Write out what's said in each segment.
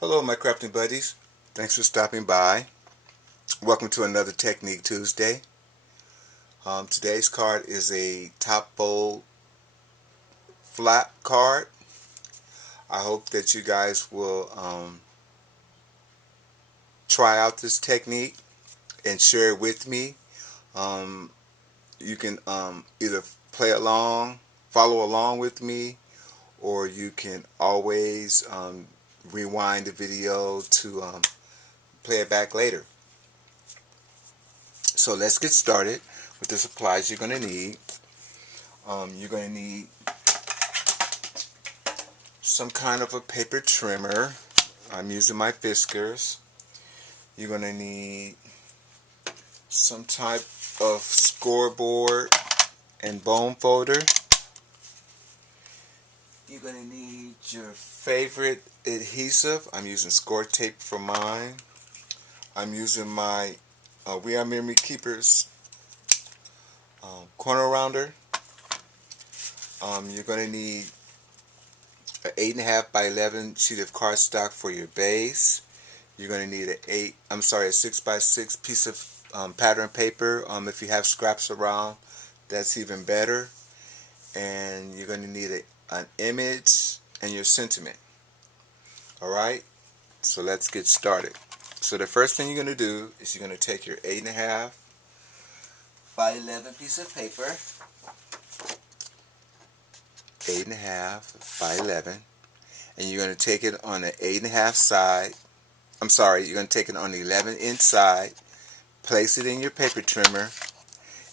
Hello, my crafting buddies. Thanks for stopping by. Welcome to another Technique Tuesday. Today's card is a top fold flat card. I hope that you guys will try out this technique and share it with me. Um, you can either play along, follow along with me, or you can always rewind the video to play it back later. So let's get started with the supplies you're going to need. You're going to need some kind of a paper trimmer. I'm using my Fiskars. You're going to need some type of scoreboard and bone folder. You're going to need your favorite adhesive. I'm using score tape for mine. I'm using my We Are Memory Keepers corner rounder. You're going to need an 8.5 by 11 sheet of cardstock for your base. You're going to need a 6 by 6 piece of pattern paper. If you have scraps around, that's even better. And you're going to need an image and your sentiment. Alright, so let's get started. So the first thing you're going to do is you're going to take your 8.5 by 11 piece of paper. 8.5 by 11, and you're going to take it on the 8.5 side. You're going to take it on the 11-inch side, place it in your paper trimmer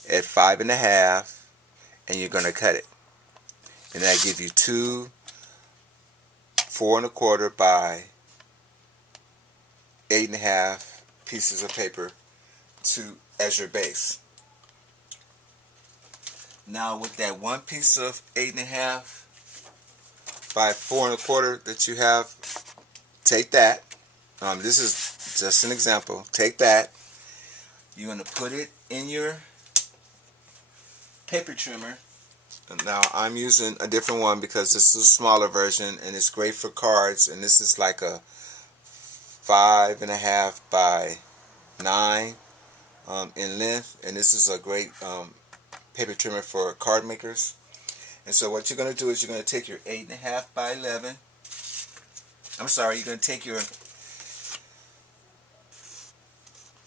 at 5.5, and you're going to cut it. And that gives you two 4.25 by 8.5 pieces of paper as your base. Now with that one piece of 8.5 by 4.25 that you have, take that. This is just an example. Take that. You're going to put it in your paper trimmer. Now I'm using a different one because this is a smaller version and it's great for cards. And this is like a 5.5 by 9 in length. And this is a great paper trimmer for card makers. And so what you're going to do is you're going to take your 8.5 by 11. You're going to take your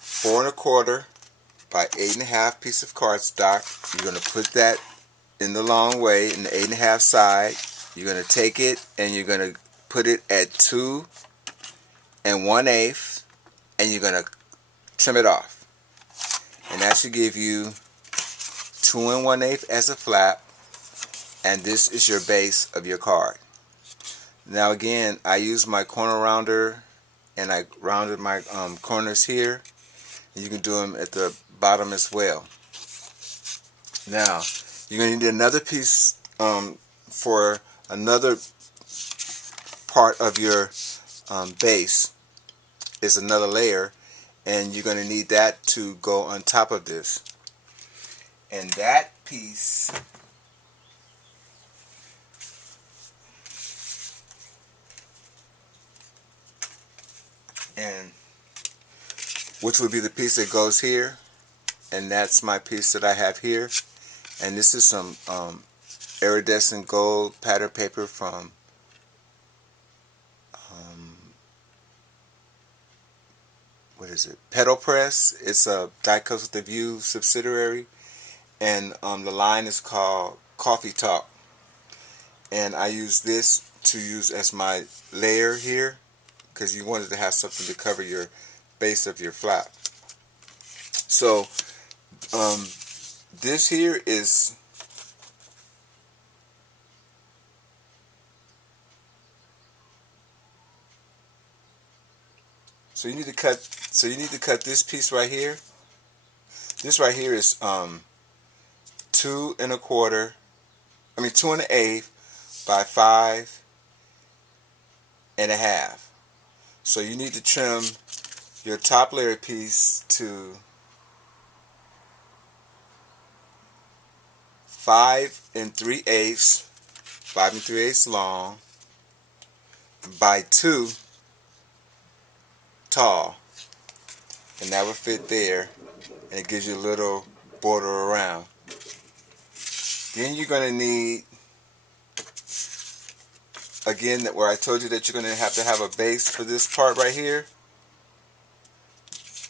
4.25 by 8.5 piece of cardstock. You're going to put that in the long way in the 8.5 side. You're going to take it and you're going to put it at 2 1/8, and you're going to trim it off. And that should give you 2 1/8 as a flap, and this is your base of your card. Now again, I use my corner rounder and I rounded my corners here. You can do them at the bottom as well. Now you're going to need another piece for another part of your base. Is another layer, and you're going to need that to go on top of this. And that piece which would be the piece that goes here, and that's my piece that I have here. And this is some iridescent gold pattern paper from what is it? Pedal Press. It's a Die Cuts with the View subsidiary, and the line is called Coffee Talk. And I use this to use as my layer here because you wanted to have something to cover your base of your flap. So this here is so you need to cut this piece right here. This right here is 2 1/8 by 5.5. So you need to trim your top layer piece to 5 3/8 long by 2 tall, and that would fit there, and it gives you a little border around. Then you're going to need, again, where I told you that you're going to have a base for this part right here.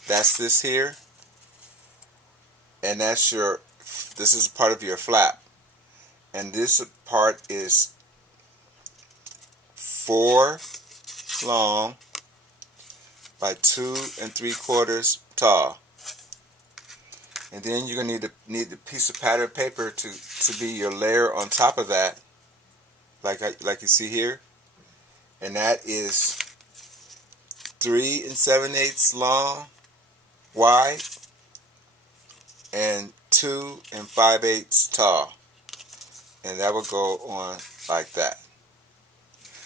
That's this here, and this is part of your flap, and this part is 4 long by 2 3/4 tall. And then you're going to need the piece of patterned paper to be your layer on top of that, like you see here. And that is 3 7/8 long, wide, and 2 5/8 tall. And that will go on like that.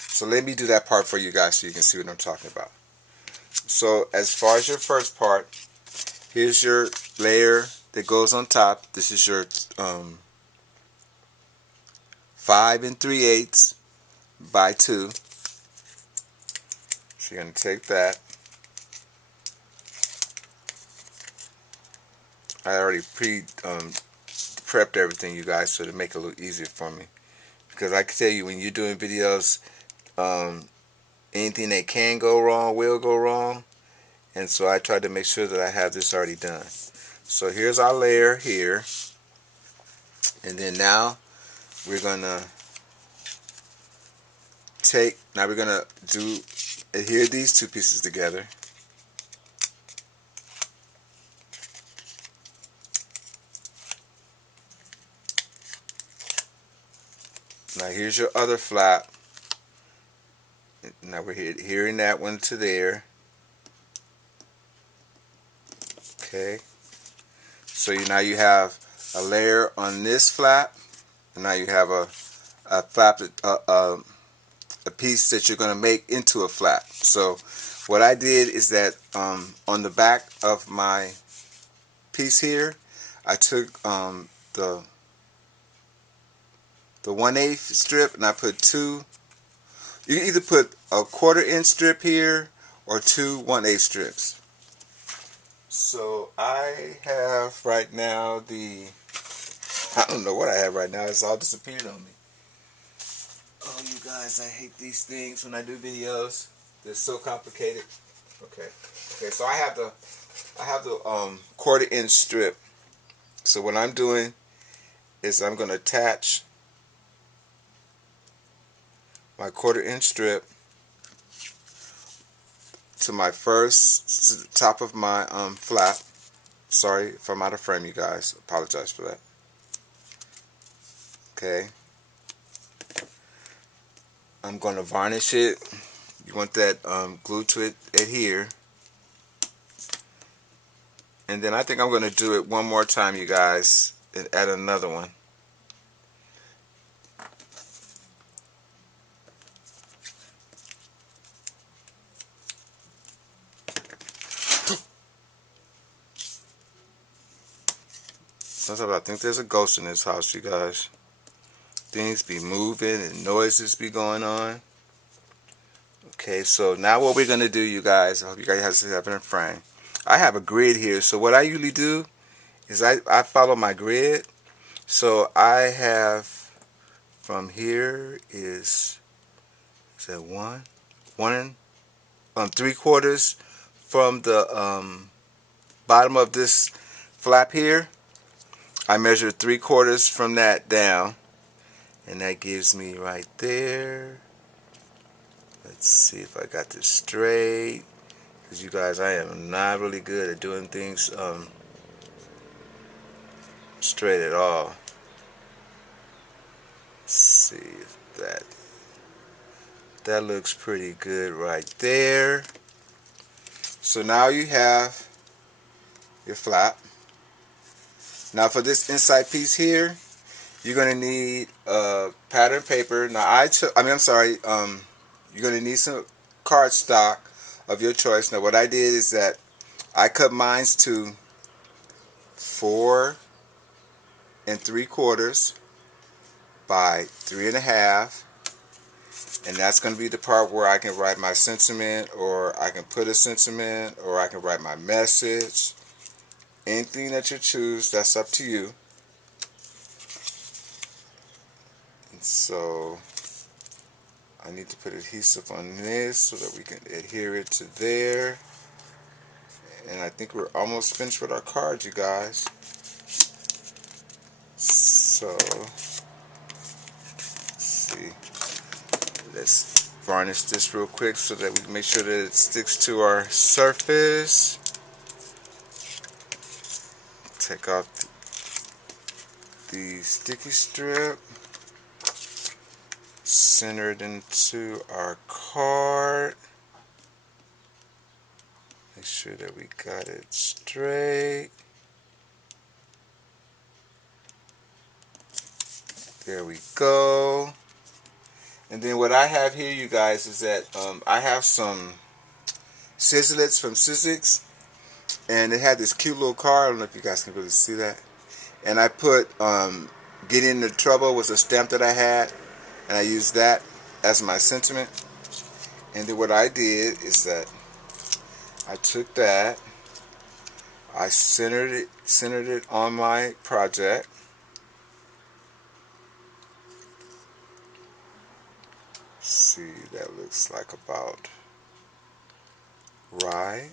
So let me do that part for you guys so you can see what I'm talking about. So as far as your first part, here's your layer that goes on top. This is your 5 3/8 by 2. So you're going to take that. I already prepped everything, you guys, so to make it a little easier for me. Because I can tell you, when you're doing videos, anything that can go wrong will go wrong. And so I tried to make sure that I have this already done. So here's our layer here. And then now we're going to adhere these two pieces together. Now here's your other flap. Now we're adhering that one to there. Okay. So now you have a layer on this flap, and now you have a flap, a piece that you're going to make into a flap. So what I did is that on the back of my piece here, I took the 1/8 strip, and I put 2. You can either put a 1/4 inch strip here or 2 1/8 strips. So I have right now I don't know what I have right now. It's all disappeared on me. Oh, you guys, I hate these things when I do videos. They're so complicated. Okay, so I have the 1/4 inch strip. So what I'm doing is I'm going to attach my 1/4 inch strip to my top of my flap. Sorry if I'm out of frame, you guys. Apologize for that. Okay. I'm going to varnish it. You want that glue to adhere. And then I think I'm going to do it one more time, you guys, and add another one. Sometimes I think there's a ghost in this house, you guys. Things be moving and noises be going on. Okay, so now what we're going to do, you guys, I hope you guys have it in frame. I have a grid here, so what I usually do is I follow my grid. So I have from here is that 1 3/4 from the bottom of this flap here. I measure 3/4 from that down, and that gives me right there. Let's see if I got this straight, because you guys, I am not really good at doing things straight at all. Let's see if that looks pretty good right there. So now you have your flap. Now for this inside piece here, you're going to need pattern paper. Now you're going to need some cardstock of your choice. Now what I did is that I cut mine to 4 3/4 by 3 1/2, And that's going to be the part where I can write my sentiment, or I can put a sentiment, or I can write my message. Anything that you choose, that's up to you. And so I need to put adhesive on this so that we can adhere it to there. And I think we're almost finished with our card, you guys. So, let's see. Let's varnish this real quick so that we can make sure that it sticks to our surface. Take off the sticky strip. Center it into our card. Make sure that we got it straight. There we go. And then what I have here, you guys, is that I have some Sizzlets from Sizzix, and it had this cute little card. I don't know if you guys can really see that. And I put "Get Into Trouble" was a stamp that I had, and I used that as my sentiment. And then what I did is that I took that, I centered it on my project. See, that looks like about right.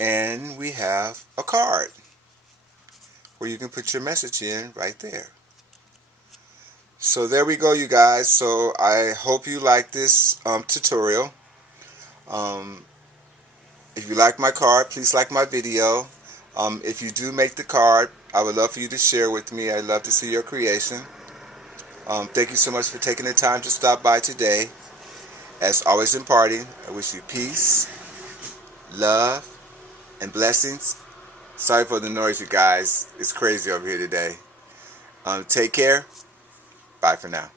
And we have a card where you can put your message in right there. So there we go, you guys. So I hope you like this tutorial. If you like my card, please like my video. If you do make the card, I would love for you to share with me. I'd love to see your creation. Thank you so much for taking the time to stop by today. As always, in parting, I wish you peace, love, and blessings. Sorry for the noise, you guys. It's crazy over here today. Take care. Bye for now.